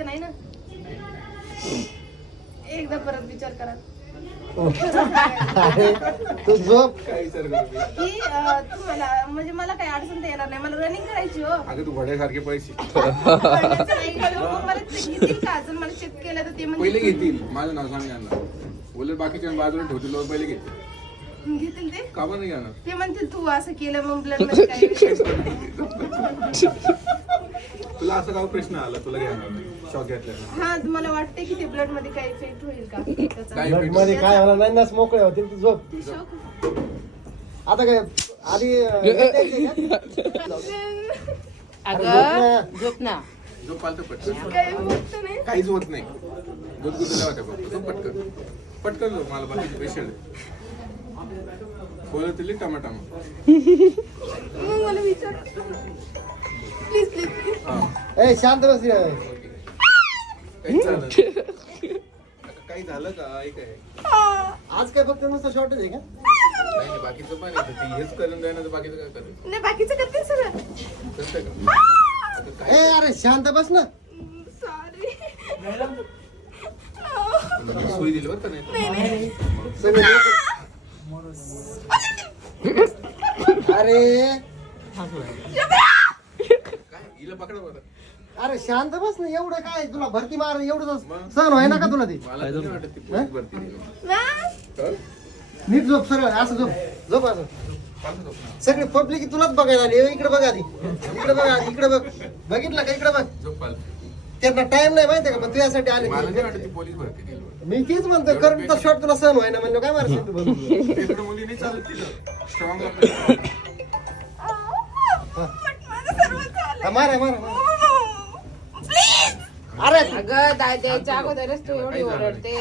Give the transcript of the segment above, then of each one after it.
तर नाही ना. एकदा परत विचार करा तू झोप. की तुम्हाला म्हणजे मला काही अडचण तर येणार नाही. मला रनिंग करायची हो. अगं तू वड्यासारखे पैसे पडण्याचं नाही गं. मग मला ते घेतील का अजून मला चेक केलं तर ते पहिले म्हणजे घेतील. माझं नाव सांग यांना. बोलले बाकीच्या बाजूला ठेवतील लोक पहिले घेतील. घेतील ते. का पण नाही घेणार? ते म्हणतील तू असं केलं मग ब्लड मध्ये काही विषय तुला असं काय प्रश्न आला तुला घेणार शॉक घेतला हा तुम्हाला वाटते की ते ब्लड मध्ये काही इफेक्ट होईल का त्याचा? काय ब्लड मध्ये काय होणार नाही, नस मोकळे होतील. तू झोप. ते शॉक. आता काय आधी अगं झोप ना. जो पालतं पटकन काही होत नाही. काहीच होत नाही. गुदगुदल्या होत्या फक्त. तो पटकन पटकन जो मला बाकीचे पेशंट बोलत दिली टमाटा मग मला विचार प्लीज प्लीज प्लीज. ए शांत बस रे. काही झालं काही झालं का ऐक आहे आज काय फक्त नुसतं शॉर्टेज आहे का? नाही नाही, बाकीचं पण आहे ते हेच करून द्या ना तर बाकीचं काय करेल नाही बाकीचं करतील सगळं. तसं का आता काय ए अरे शांत बस ना. सॉरी. तुला मी सोयी दिली बरं का नाही सगळं अरे काय हिला पकडा बरं अरे शांत बस ना. एवढं काय तुला भरती मार एवढं मग? सहन व्हाय ना का तुला ते? मला तर नाही वाटत ती पोलीस भरती देईल. तर? नीट झोप सरळ असं झोप. झोप असं. चालतं झोप ना. सगळी पब्लिक तुलाच बघायला आली. इकडे बघ आधी. इकडे बघ आधी. इकडे बघ. बघितलं का? इकडे बघ. झोप पाल. त्यांना टाइम नाही माहितीये का? पण तुझ्यासाठी आले. मला नाही वाटत ती पोलीस भरती देईल बरं. मी तेच म्हणतो कारण तर शॉर्ट तुला सहन व्हाय ना म्हणलं काय मारशील तू बरोबर. तिकडे मुली नाही चालत तिथं स्ट्रॉंग मारा मारा मारा. अरे अगं द्यायच्या अगोदरच तू एवढी ओरडते.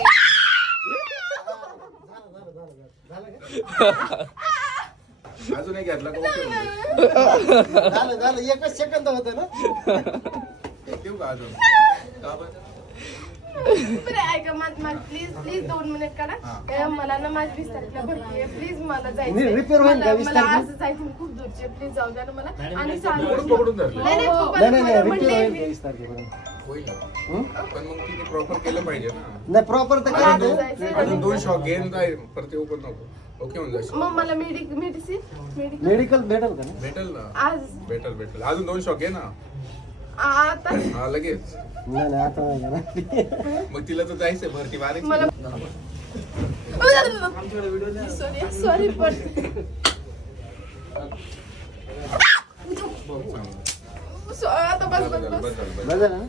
अजून एक घेतला का ओके म्हणजे. झालं झालं एकच सेकंद होत ना. देऊ का अजून का बरं? बरं ऐका प्लीज प्लीज 2 मिनिट काढा. मला ना माझी 20 तारखेला भरती आहे. प्लीज मला जायचं रिपेअर होईल का 20 मला तारखेला? असं जायचं खूप दूरचे. प्लीज जाऊ द्या ना मला आणि सांगा. पकडून पकडून धरलं नाही, नाही, नाही नाही बरं रिपेअर म्हणले होईल मी. 23 तारखेपर्यंत. होईल ना. हं? पण मग तिने प्रॉपर केलं पाहिजे ना नाही प्रॉपर तर मला काय आता होतं? जायचंय. अजून 2 शॉक घेऊन जाईल परत येऊ पण नको ओके होऊन जाईल मग मला मेडिसिन मेडिकल भेटेल का ना? भेटेल ना आज भेटेल अजून 2 शॉक घे ना आता हा लगेच नाही नाही आता नाही का ना. मग तिला तर जायचंय भरती बारीक मला सॉरी पण आता बस बस बस बरं झालं ना?